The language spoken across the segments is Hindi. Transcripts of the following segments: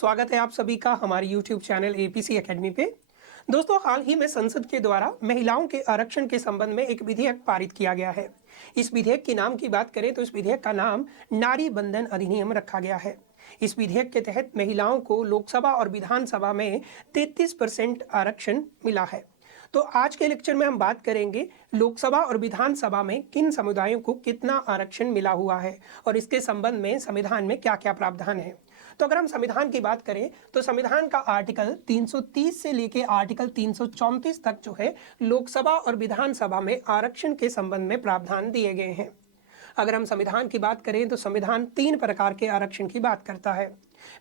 स्वागत है आप सभी का हमारे YouTube चैनल एपीसी एकेडमी पे। दोस्तों, हाल ही में संसद के द्वारा महिलाओं के आरक्षण के संबंध में एक विधेयक पारित किया गया है। इस विधेयक के नाम की बात करें तो इस विधेयक का नाम नारी बंधन अधिनियम रखा गया है। इस विधेयक के तहत महिलाओं को लोकसभा और विधानसभा में 33% आरक्षण मिला है। तो आज के लेक्चर में हम बात करेंगे लोकसभा और विधानसभा में किन समुदायों को कितना आरक्षण मिला हुआ है और इसके संबंध में संविधान में क्या क्या प्रावधान है। तो अगर हम संविधान की बात करें तो संविधान का आर्टिकल 330 से लेके आर्टिकल 334 तक जो है लोकसभा और विधानसभा में आरक्षण के संबंध में प्रावधान दिए गए हैं। अगर हम संविधान की बात करें तो संविधान 3 प्रकार के आरक्षण की बात करता है।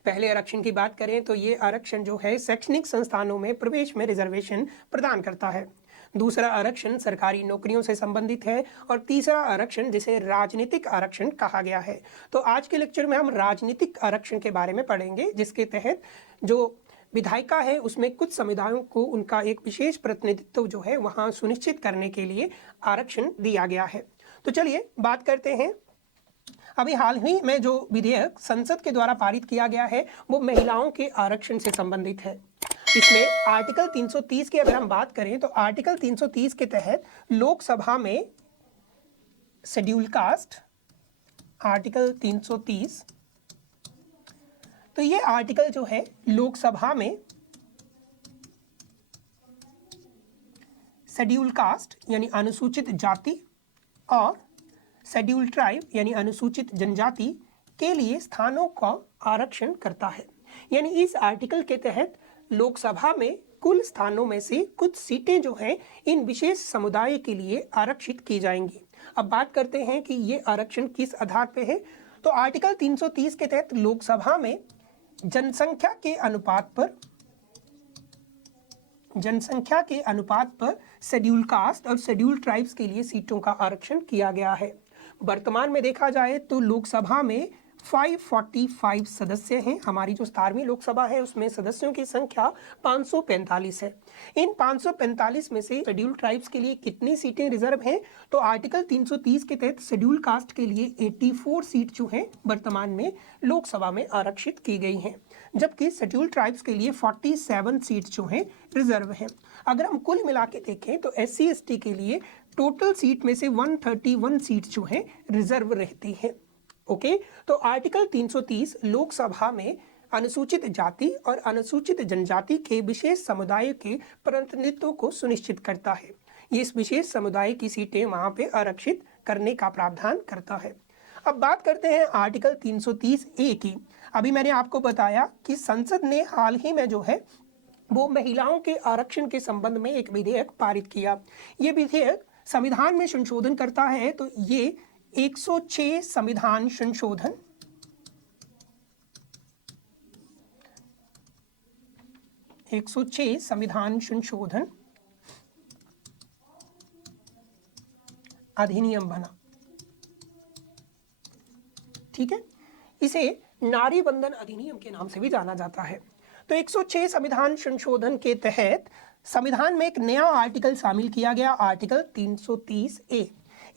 पहले आरक्षण की बात करें तो ये आरक्षण जो है शैक्षणिक संस्थानों में प्रवेश में रिजर्वेशन प्रदान करता है। दूसरा आरक्षण सरकारी नौकरियों से संबंधित है और तीसरा आरक्षण जिसे राजनीतिक आरक्षण कहा गया है। तो आज के लेक्चर में हम राजनीतिक आरक्षण के बारे में पढ़ेंगे, जिसके तहत जो विधायिका है उसमें कुछ समुदायों को उनका एक विशेष प्रतिनिधित्व जो है वहाँ सुनिश्चित करने के लिए आरक्षण दिया गया है। तो चलिए बात करते हैं। अभी हाल ही में जो विधेयक संसद के द्वारा पारित किया गया है वो महिलाओं के आरक्षण से संबंधित है। इसमें आर्टिकल 330 की अगर हम बात करें तो आर्टिकल 330 के तहत लोकसभा में शेड्यूल कास्ट, आर्टिकल 330, तो ये आर्टिकल जो है लोकसभा में शेड्यूल कास्ट यानी अनुसूचित जाति और शेड्यूल ट्राइब यानी अनुसूचित जनजाति के लिए स्थानों का आरक्षण करता है। यानी इस आर्टिकल के तहत लोकसभा में कुल स्थानों में से कुछ सीटें जो हैं इन विशेष समुदाय के लिए आरक्षित की जाएंगी। अब बात करते हैं कि ये आरक्षण किस आधार पे है। तो आर्टिकल 330 के तहत लोकसभा में जनसंख्या के अनुपात पर शेड्यूल कास्ट और शेड्यूल ट्राइब्स के लिए सीटों का आरक्षण किया गया है। वर्तमान में देखा जाए तो लोकसभा में 545 सदस्य हैं। हमारी जो 17वीं लोकसभा है उसमें सदस्यों की संख्या 545 है। इन 545 में से शेड्यूल ट्राइब्स के लिए कितनी सीटें रिजर्व हैं? तो आर्टिकल 330 के तहत शेड्यूल कास्ट के लिए 84 सीट जो हैं वर्तमान में लोकसभा में आरक्षित की गई हैं, जबकि शेड्यूल ट्राइब्स के लिए 47 सीट जो हैं रिजर्व हैं। अगर हम कुल मिला के देखें तो SC ST के लिए टोटल सीट में से 131 सीट जो हैं रिजर्व रहती हैं। ओके, तो आर्टिकल 330 लोकसभा में अनुसूचित जाति और अनुसूचित जनजाति के विशेष समुदाय के प्रतिनिधित्व को सुनिश्चित करता है। ये इस विशेष समुदाय की सीटें वहां पे आरक्षित करने का प्रावधान करता है। अब बात करते हैं आर्टिकल 330A की। अभी मैंने आपको बताया कि संसद ने हाल ही में जो है वो महिलाओं के आरक्षण के संबंध में एक विधेयक पारित किया। ये विधेयक संविधान में संशोधन करता है। तो ये 106 संविधान संशोधन अधिनियम बना। ठीक है, इसे नारी बंधन अधिनियम के नाम से भी जाना जाता है। तो 106 संविधान संशोधन के तहत संविधान में एक नया आर्टिकल शामिल किया गया, आर्टिकल 330A।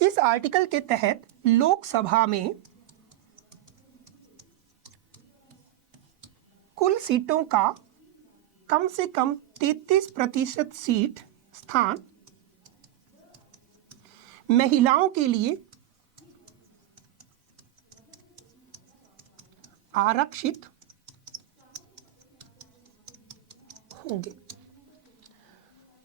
इस आर्टिकल के तहत लोकसभा में कुल सीटों का कम से कम 33% सीट स्थान महिलाओं के लिए आरक्षित होंगे।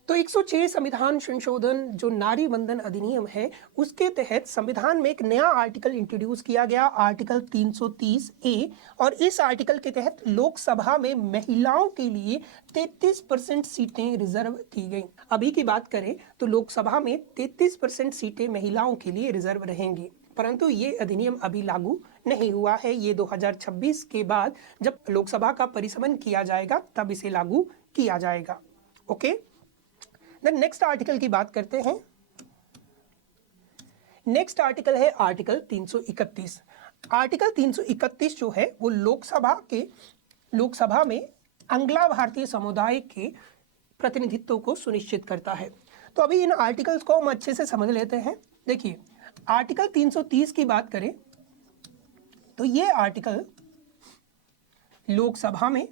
तो 106 संविधान संशोधन जो नारी बंधन अधिनियम है उसके तहत संविधान में एक नया आर्टिकल इंट्रोड्यूस किया गया, आर्टिकल 330A, और इस आर्टिकल के तहत लोकसभा में महिलाओं के लिए 33% सीटें रिजर्व की गई। अभी की बात करें तो लोकसभा में 33% सीटें महिलाओं के लिए रिजर्व रहेंगी, परंतु ये अधिनियम अभी लागू नहीं हुआ है। ये 2026 के बाद जब लोकसभा का परिसमन किया जाएगा तब इसे लागू किया जाएगा। ओके, देन नेक्स्ट आर्टिकल की बात करते हैं। नेक्स्ट आर्टिकल है आर्टिकल 331। आर्टिकल 331 जो है वो लोकसभा में अंग्ला भारतीय समुदाय के प्रतिनिधित्व को सुनिश्चित करता है। तो अभी इन आर्टिकल्स को हम अच्छे से समझ लेते हैं। देखिए, आर्टिकल 330 की बात करें तो ये आर्टिकल लोकसभा में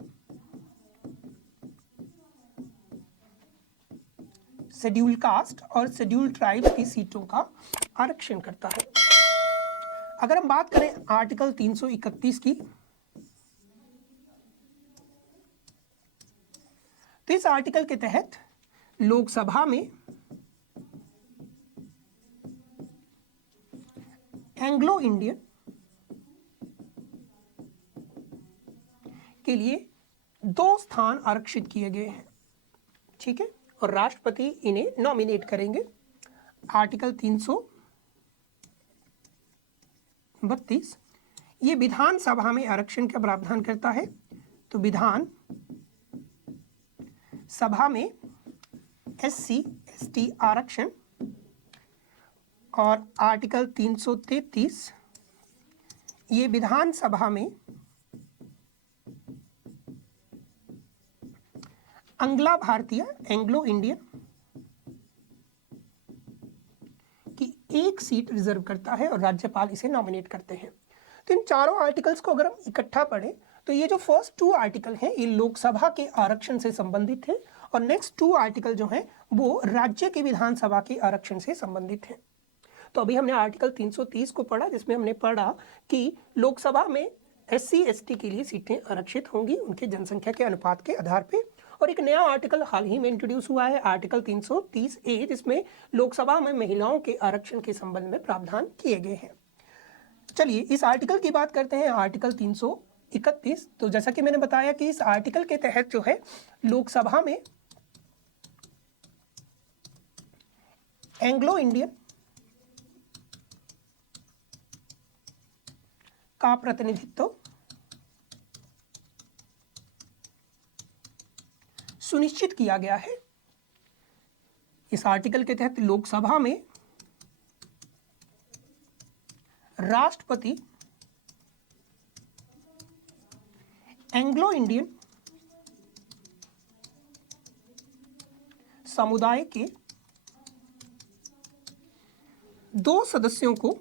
शेड्यूल कास्ट और शेड्यूल ट्राइब की सीटों का आरक्षण करता है। अगर हम बात करें आर्टिकल 331 की, तो इस आर्टिकल के तहत लोकसभा में एंग्लो इंडियन के लिए 2 स्थान आरक्षित किए गए हैं, ठीक है, और राष्ट्रपति इन्हें नॉमिनेट करेंगे। आर्टिकल 332 ये विधानसभा में आरक्षण का प्रावधान करता है। तो विधान सभा में SC ST आरक्षण, और आर्टिकल 333 ये विधानसभा में अंग्ला भारतीय एंग्लो इंडियन की 1 सीट रिजर्व करता है और राज्यपाल इसे नॉमिनेट करते हैं। तो इन चारों आर्टिकल्स को अगर हम इकट्ठा पढ़ें तो ये जो फर्स्ट 2 आर्टिकल हैं ये लोकसभा के आरक्षण से संबंधित है, और नेक्स्ट 2 आर्टिकल जो हैं वो राज्य की विधानसभा के आरक्षण से संबंधित हैं। तो अभी हमने आर्टिकल 330 को पढ़ा, जिसमें हमने पढ़ा कि लोकसभा में SC ST के लिए सीटें आरक्षित होंगी उनके जनसंख्या के अनुपात के आधार पे। और एक नया आर्टिकल हाल ही में इंट्रोड्यूस हुआ है, आर्टिकल 330A, जिसमें लोकसभा में महिलाओं के आरक्षण के संबंध में प्रावधान किए गए हैं। चलिए इस आर्टिकल की बात करते हैं, आर्टिकल 331। तो जैसा कि मैंने बताया कि इस आर्टिकल के तहत जो है लोकसभा में एंग्लो इंडियन का प्रतिनिधित्व सुनिश्चित किया गया है। इस आर्टिकल के तहत लोकसभा में राष्ट्रपति एंग्लो इंडियन समुदाय के 2 सदस्यों को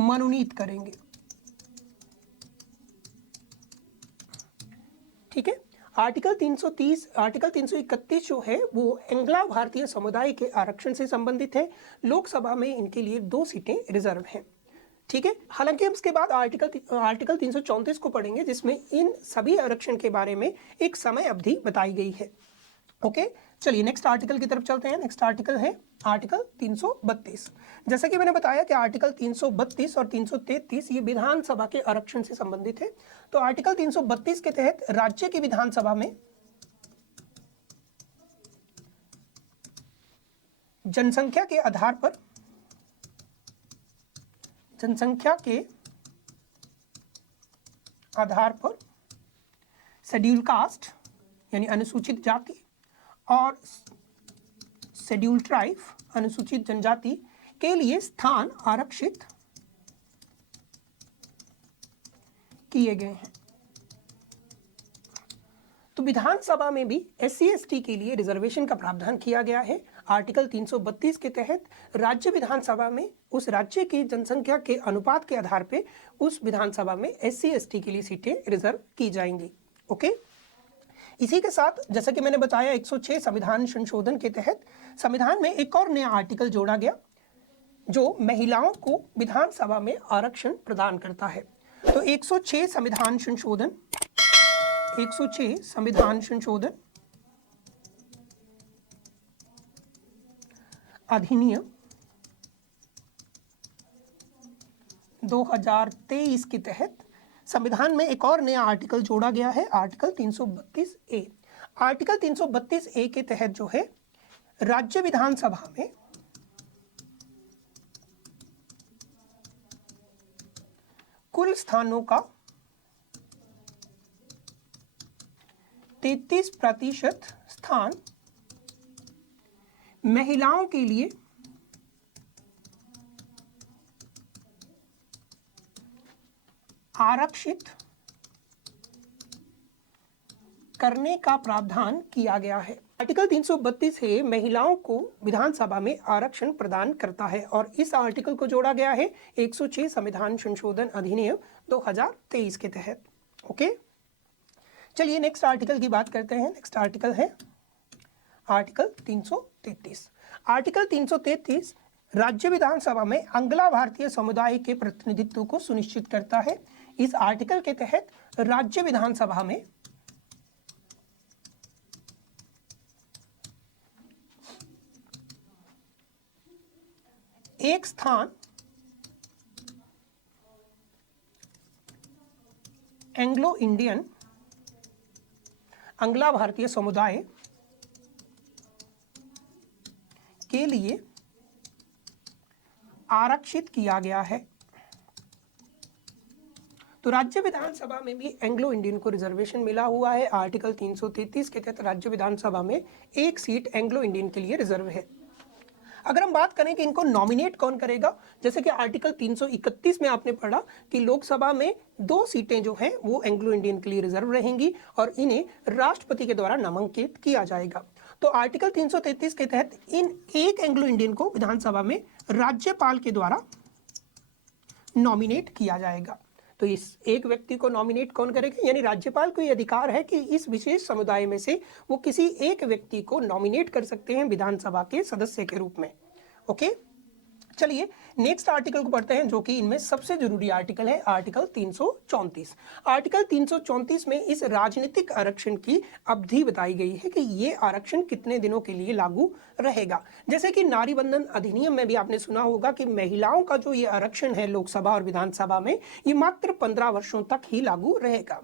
मनोनीत करेंगे, ठीक है। आर्टिकल 331 जो है वो एंग्ला भारतीय समुदाय के आरक्षण से संबंधित है। लोकसभा में इनके लिए 2 सीटें रिजर्व हैं, ठीक है। हालांकि हम इसके बाद आर्टिकल 334 को पढ़ेंगे, जिसमें इन सभी आरक्षण के बारे में एक समय अवधि बताई गई है। ओके, चलिए नेक्स्ट आर्टिकल की तरफ चलते हैं। नेक्स्ट आर्टिकल है आर्टिकल 332। जैसा कि मैंने बताया कि आर्टिकल 332 और 333 ये विधानसभा के आरक्षण से संबंधित है। तो आर्टिकल 332 के तहत राज्य की विधानसभा में जनसंख्या के आधार पर शेड्यूल कास्ट यानी अनुसूचित जाति और शेड्यूल ट्राइब अनुसूचित जनजाति के लिए स्थान आरक्षित किए गए हैं। तो विधानसभा में भी SC ST के लिए रिजर्वेशन का प्रावधान किया गया है। आर्टिकल 332 के तहत राज्य विधानसभा में उस राज्य की जनसंख्या के अनुपात के आधार पे उस विधानसभा में SC ST के लिए सीटें रिजर्व की जाएंगी। ओके, इसी के साथ जैसा कि मैंने बताया 106 संविधान संशोधन के तहत संविधान में एक और नया आर्टिकल जोड़ा गया जो महिलाओं को विधानसभा में आरक्षण प्रदान करता है। तो 106 संविधान संशोधन अधिनियम 2023 के तहत संविधान में एक और नया आर्टिकल जोड़ा गया है, आर्टिकल 332A। आर्टिकल 332A के तहत जो है राज्य विधानसभा में कुल स्थानों का 33% स्थान महिलाओं के लिए आरक्षित करने का प्रावधान किया गया है। आर्टिकल 332 से महिलाओं को विधानसभा में आरक्षण प्रदान करता है और इस आर्टिकल को जोड़ा गया है 106 संविधान संशोधन अधिनियम 2023 के तहत। ओके, चलिए नेक्स्ट आर्टिकल की बात करते हैं। नेक्स्ट आर्टिकल है आर्टिकल 333। आर्टिकल 333 राज्य विधानसभा में अंगला भारतीय समुदाय के प्रतिनिधित्व को सुनिश्चित करता है। इस आर्टिकल के तहत राज्य विधानसभा में एक स्थान एंग्लो इंडियन अंगला भारतीय समुदाय के लिए आरक्षित किया गया है। तो राज्य विधानसभा में भी एंग्लो इंडियन को रिजर्वेशन मिला हुआ है। आर्टिकल 333 के तहत राज्य विधानसभा में एक सीट एंग्लो इंडियन के लिए रिजर्व है। अगर हम बात करें कि इनको नॉमिनेट कौन करेगा, जैसे कि आर्टिकल 331 में आपने पढ़ा कि लोकसभा में 2 सीटें जो हैं वो एंग्लो इंडियन के लिए रिजर्व रहेंगी और इन्हें राष्ट्रपति के द्वारा नामांकित किया जाएगा। तो आर्टिकल 333 के तहत इन एक एंग्लो इंडियन को विधानसभा में राज्यपाल के द्वारा नॉमिनेट किया जाएगा। तो इस एक व्यक्ति को नॉमिनेट कौन करेगा, यानी राज्यपाल को यह अधिकार है कि इस विशेष समुदाय में से वो किसी एक व्यक्ति को नॉमिनेट कर सकते हैं विधानसभा के सदस्य के रूप में। ओके, चलिए नेक्स्ट आर्टिकल को पढ़ते हैं, जो कि इनमें सबसे जरूरी आर्टिकल है, आर्टिकल 334। आर्टिकल 334 में इस राजनीतिक आरक्षण की अवधि बताई गई है कि ये आरक्षण कितने दिनों के लिए लागू रहेगा। जैसे कि नारी बंधन अधिनियम में भी आपने सुना होगा कि महिलाओं का जो ये आरक्षण है लोकसभा और विधानसभा में, ये मात्र 15 वर्षों तक ही लागू रहेगा।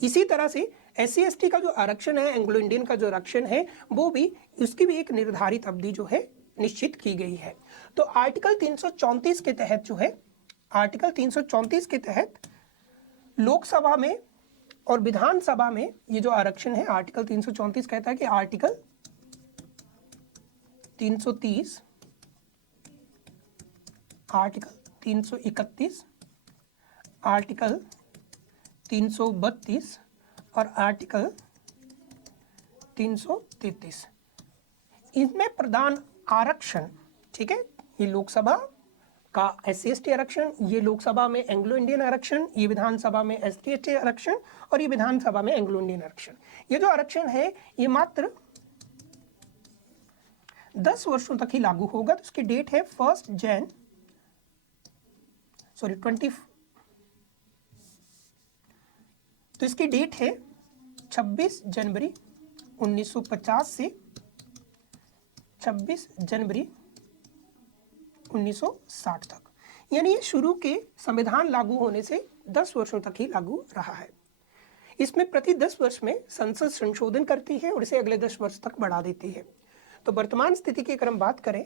इसी तरह से SC/ST का जो आरक्षण है, एंग्लो इंडियन का जो आरक्षण है, वो भी उसकी भी एक निर्धारित अवधि जो है निश्चित की गई है। तो आर्टिकल 334 के तहत जो है, आर्टिकल 334 के तहत लोकसभा में और विधानसभा में ये जो आरक्षण है, आर्टिकल 334 कहता है कि आर्टिकल 330, आर्टिकल 331, आर्टिकल 332 और आर्टिकल 333 इनमें प्रदान आरक्षण, ठीक है, ये लोकसभा का SC/ST आरक्षण, ये लोकसभा में एंग्लो इंडियन आरक्षण, ये विधानसभा में ST/ST आरक्षण और ये विधानसभा में एंग्लो इंडियन आरक्षण। ये जो आरक्षण है ये मात्र 10 वर्षों तक ही लागू होगा। तो इसकी डेट है 20, तो इसकी डेट है 26 जनवरी 1950 से 26 जनवरी 1960 तक, यानी ये शुरू के संविधान लागू होने से 10 वर्षों तक ही लागू रहा है। इसमें प्रति 10 वर्ष में संसद संशोधन करती है और इसे अगले 10 वर्ष तक बढ़ा देती है। तो वर्तमान स्थिति की अगर हम बात करें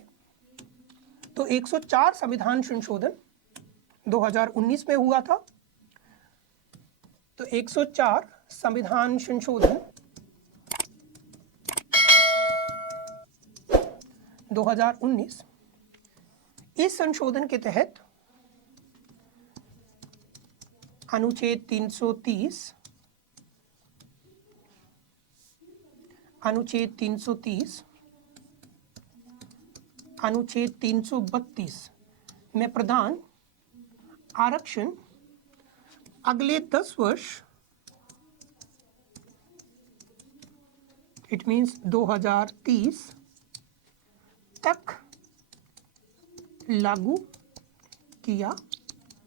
तो 104 संविधान संशोधन 2019 में हुआ था। तो 104 संविधान संशोधन 2019, इस संशोधन के तहत अनुच्छेद 330, अनुच्छेद 330, अनुच्छेद 332 में प्रदान आरक्षण अगले 10 वर्ष, इट मीन्स 2030 तक लागू किया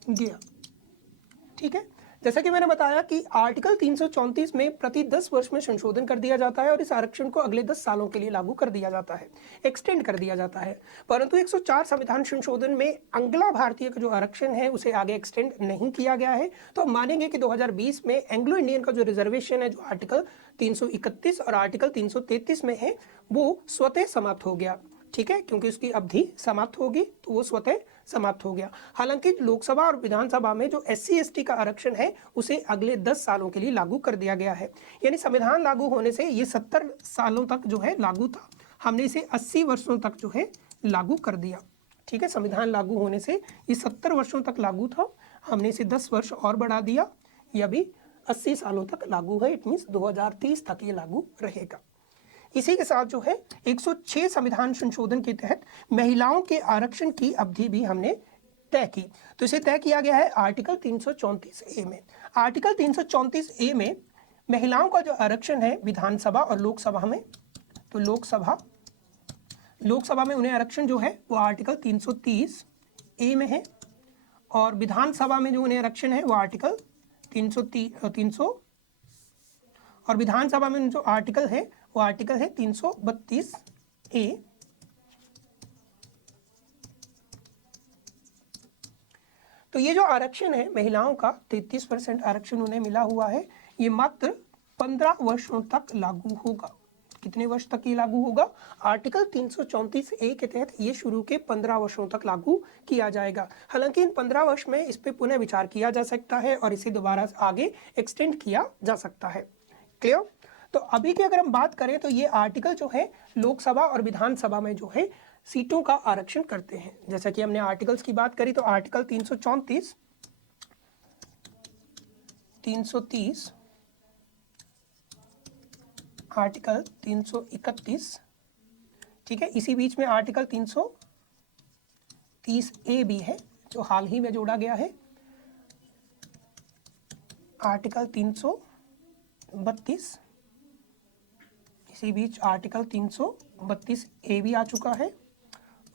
गया। ठीक है, जैसा कि मैंने बताया कि आर्टिकल 334 में प्रति 10 वर्ष में संशोधन कर दिया जाता है और इस आरक्षण को अगले 10 सालों के लिए लागू कर दिया जाता है, एक्सटेंड कर दिया जाता है। परंतु 104 संविधान संशोधन में अंगला भारतीय का जो आरक्षण है उसे आगे एक्सटेंड नहीं किया गया है। तो हम मानेंगे कि 2020 में एंग्लो इंडियन का जो रिजर्वेशन है, जो आर्टिकल 331 और आर्टिकल 333 में है, वो स्वतः समाप्त हो गया। ठीक है, क्योंकि उसकी अवधि समाप्त होगी तो वो स्वतः समाप्त हो गया। हालांकि लोकसभा और विधानसभा में जो SC/ST का आरक्षण है उसे अगले 10 सालों के लिए लागू कर दिया गया है। यानी संविधान लागू होने से ये 70 सालों तक जो है लागू था, हमने इसे 80 वर्षों तक जो है लागू कर दिया। ठीक है, संविधान लागू होने से ये 70 वर्षों तक लागू था, हमने इसे 10 वर्ष और बढ़ा दिया, ये अभी 80 सालों तक लागू है। इट मीन्स 2030 तक ये लागू रहेगा। इसी के साथ जो है 106 संविधान संशोधन के तहत महिलाओं के आरक्षण की अवधि भी हमने तय की। तो इसे तय किया गया है आर्टिकल 334A में। आर्टिकल 334A में महिलाओं का जो आरक्षण है विधानसभा और लोकसभा में, तो लोकसभा में उन्हें आरक्षण जो है वो आर्टिकल 330A में है, और विधानसभा में जो उन्हें आरक्षण है वो आर्टिकल 300 और विधानसभा में जो आर्टिकल है वो आर्टिकल है 332A। तो ये जो आरक्षण है महिलाओं का 33% आरक्षण उन्हें मिला हुआ है, ये मात्र 15 वर्षों तक लागू होगा। कितने वर्ष तक ये लागू होगा? आर्टिकल 334A के तहत ये शुरू के 15 वर्षों तक लागू किया जाएगा। हालांकि इन 15 वर्ष में इस पे पुनः विचार किया जा सकता है और इसे दोबारा आगे एक्सटेंड किया जा सकता है। क्लियर? तो अभी की अगर हम बात करें तो ये आर्टिकल जो है लोकसभा और विधानसभा में जो है सीटों का आरक्षण करते हैं। जैसा कि हमने आर्टिकल्स की बात करी तो आर्टिकल 330, आर्टिकल 331, ठीक है। इसी बीच में आर्टिकल 330A भी है जो हाल ही में जोड़ा गया है। आर्टिकल 332, इसी बीच आर्टिकल 332A भी आ चुका है,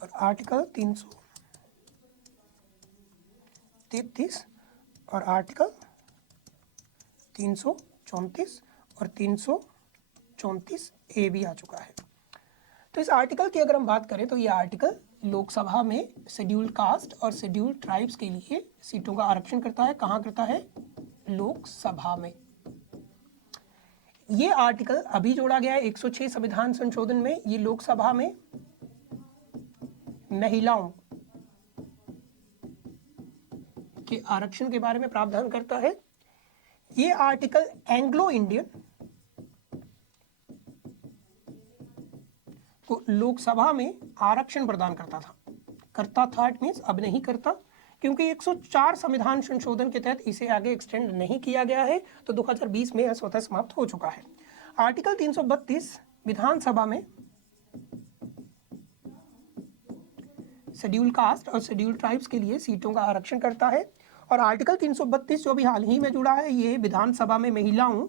और आर्टिकल 333 और आर्टिकल 334 और 334A भी आ चुका है। तो इस आर्टिकल की अगर हम बात करें तो ये आर्टिकल लोकसभा में शेड्यूल्ड कास्ट और शेड्यूल्ड ट्राइब्स के लिए सीटों का आरक्षण करता है। कहाँ करता है? लोकसभा में। ये आर्टिकल अभी जोड़ा गया है 106 संविधान संशोधन में। ये लोकसभा में महिलाओं के आरक्षण के बारे में प्रावधान करता है। ये आर्टिकल एंग्लो इंडियन को लोकसभा में आरक्षण प्रदान करता था। इट मींस अब नहीं करता, क्योंकि 104 संविधान संशोधन के तहत इसे आगे एक्सटेंड नहीं किया गया है, तो 2020 में यह स्वतः समाप्त हो चुका है। आर्टिकल 332 विधानसभा में शेड्यूल कास्ट और शेड्यूल ट्राइब्स के लिए सीटों का आरक्षण करता है, और आर्टिकल 332 जो भी हाल ही में जुड़ा है ये विधानसभा में महिलाओं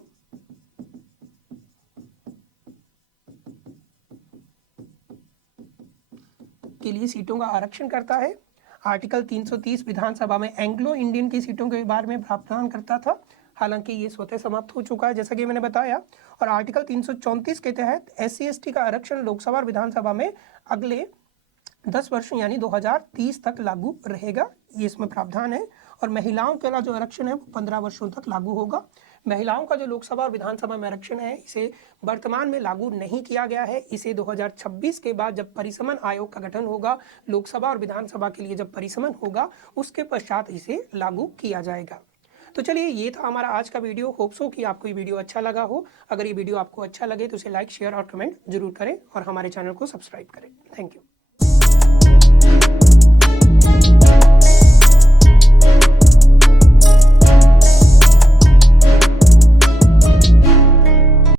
के लिए सीटों का आरक्षण करता है। आर्टिकल 330 विधानसभा में एंग्लो इंडियन की सीटों के बारे में प्रावधान करता था, हालांकि ये स्वतः समाप्त हो चुका है जैसा कि मैंने बताया। और आर्टिकल 334 के तहत SC/ST का आरक्षण लोकसभा और विधानसभा में अगले 10 वर्ष यानी 2030 तक लागू रहेगा, ये इसमें प्रावधान है। और महिलाओं का जो आरक्षण है वो 15 वर्षों तक लागू होगा। महिलाओं का जो लोकसभा और विधानसभा में आरक्षण है इसे वर्तमान में लागू नहीं किया गया है। इसे 2026 के बाद जब परिसमन आयोग का गठन होगा, लोकसभा और विधानसभा के लिए जब परिसमन होगा उसके पश्चात इसे लागू किया जाएगा। तो चलिए, ये था हमारा आज का वीडियो। होप सो कि आपको ये वीडियो अच्छा लगा हो। अगर ये वीडियो आपको अच्छा लगे तो इसे लाइक, शेयर और कमेंट जरूर करें और हमारे चैनल को सब्सक्राइब करें। Thank you.